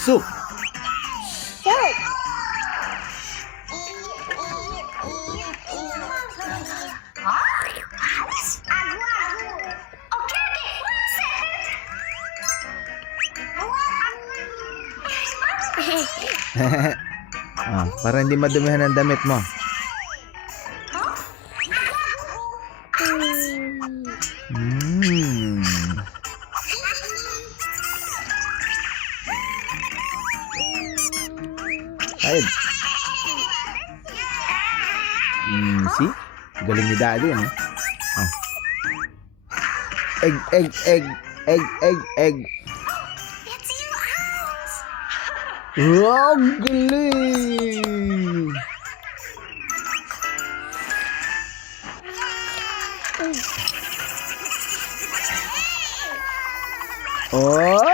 Soup. Soup. Para hindi madumihan ang damit mo. Mm. Ayun. See? Galing ni Daddy, ano? Oh. Egg, egg, egg. Egg, egg, egg. Wow, galing! Oh!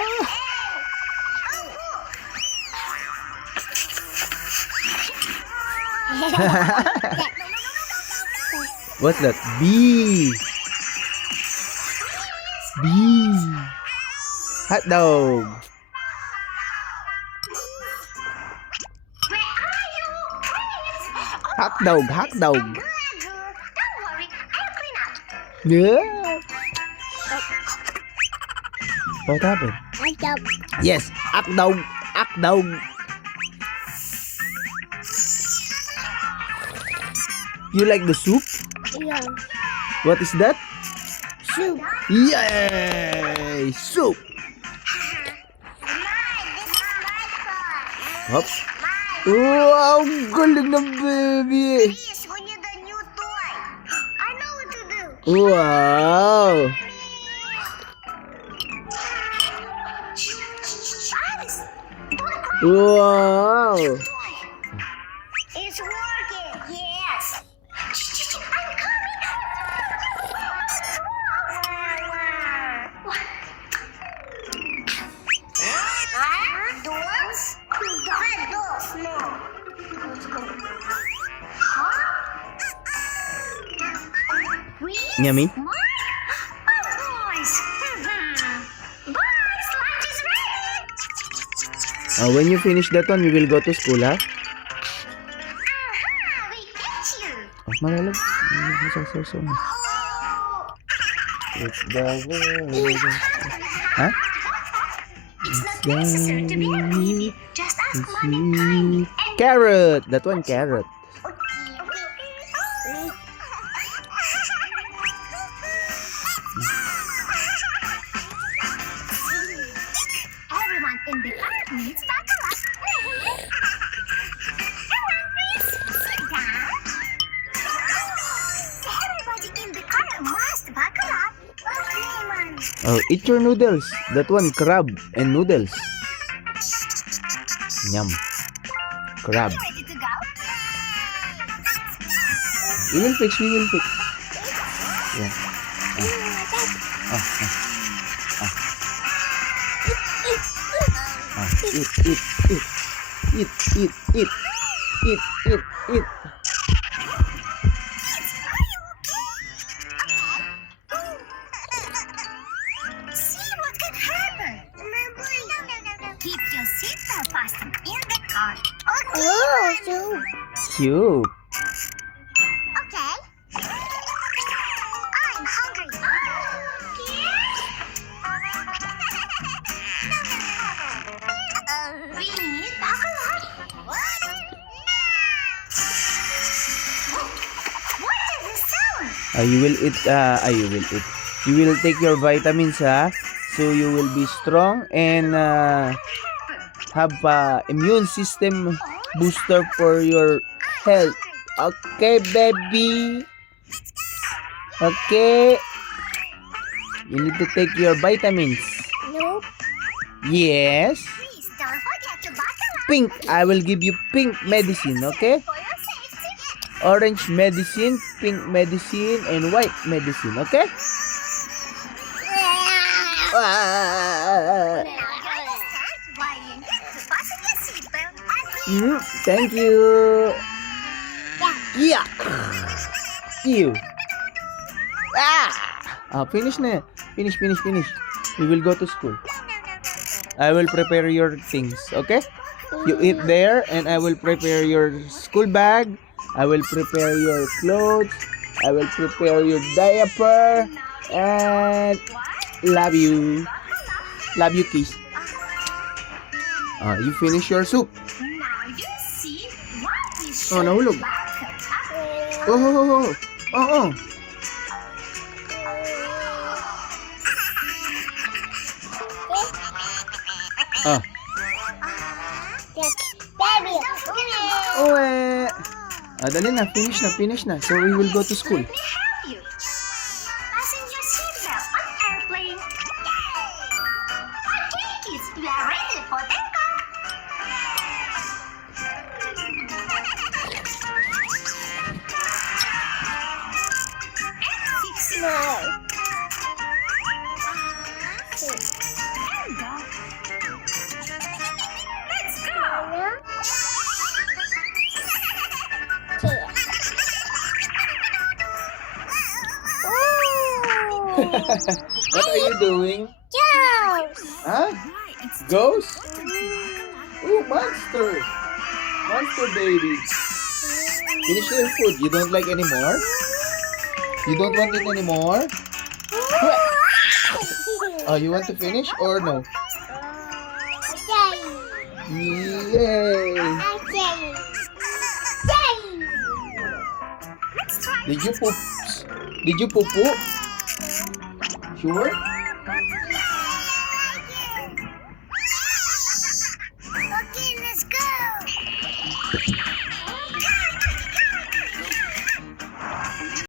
What's that? B. B. Hot dog. Hot dog, hot dog. Yeah. What happened? Yes, hot dog, hot dog. You like the soup? Yeah. What is that? Soup. Yay! Soup. Hop. Wow, galing ng baby. Please, we need a new toy. I know what to do. Wow. Wow. It's working. Yes. I'm coming. Dogs? Dogs, no. Yummy. More? Oh, boys. Boys, lunch is ready. When you finish that one, you will go to school, ha? Aha, we get you. Oh, malalag. So. Oh. It's the way. Huh? It's not necessary to be a baby. Just ask mommy kindly. Carrot. That one, carrot. Everyone in the car needs baccarat. Sit down. Everybody in the car must baccarat. Oh, eat your noodles. That one, crab and noodles. Yum. Crab. Ready to go? We will fix. Yeah. Eat. See what can happen. Keep your seatbelt fastened in the car. Okay. Oh, Cute. Okay. I'm hungry. We need baccarat. What is this sound? You will eat. You will take your vitamins, ha? So you will be strong and have immune system booster for your health. Okay, baby. Okay. You need to take your vitamins. Nope. Yes. Please don't forget to baccarat. Pink. I will give you pink medicine, okay? For your safety. Orange medicine, pink medicine, and white medicine, okay? Ah. Why you need to fasten your seatbelt. Thank you. Yeah. Ew. Finish na. Finish. We will go to school. I will prepare your things, okay? You eat there and I will prepare your school bag. I will prepare your clothes. I will prepare your diaper. And love you. Love you, kiss. You finish your soup. Now you see what we Oh, should nahulog. Oh. Ah. Baby. Uwe. Dali na. Finish na. So we will go to school. Let me help you. Fasten your seatbelt on airplane. Okay, kids, we are ready for takeoff. And fix it. And go. Let's go. What are you doing? Huh? Ghost? Oh, monster. Monster baby. Finish your food. You don't like anymore? You don't want it anymore? Oh, you want to finish or no? Yay! Let's try. Did you poop? Did you poo poo? Sure?